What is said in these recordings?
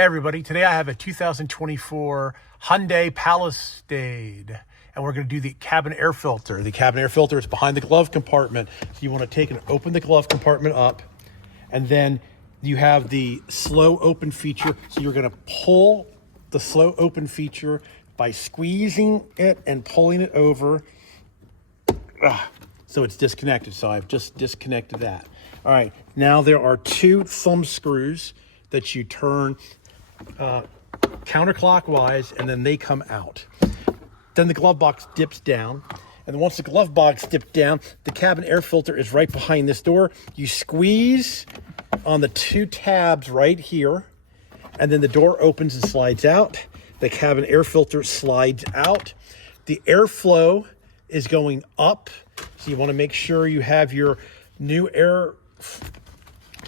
Hey everybody, today I have a 2024 Hyundai Palisade and we're going to do the cabin air filter. The cabin air filter is behind the glove compartment. So you want to take and open the glove compartment up, and then you have the slow open feature. So you're going to pull the slow open feature by squeezing it and pulling it over. So it's disconnected. So I've just disconnected that. All right, now there are two thumb screws that you turn counterclockwise, and then they come out. Then the glove box dips down, and then once the glove box dips down, the cabin air filter is right behind this door. You squeeze on the two tabs right here, and then the door opens and slides out. The cabin air filter slides out. The airflow is going up, so you want to make sure you have your new air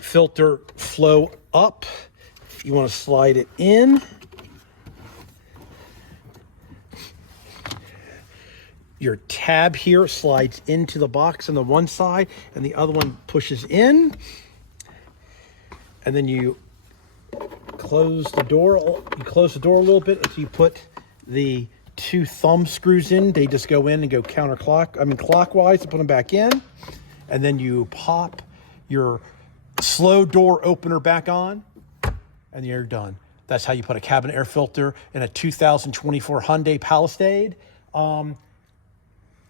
filter flow up. You want to slide it in. Your tab here slides into the box on the one side, and the other one pushes in. And then you close the door. You close the door a little bit until you put the two thumb screws in. They just go in and go clockwise to put them back in. And then you pop your slow door opener back on, and you're done. That's how you put a cabin air filter in a 2024 Hyundai Palisade.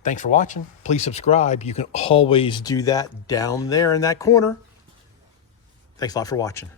Thanks for watching. Please subscribe. You can always do that down there in that corner. Thanks a lot for watching.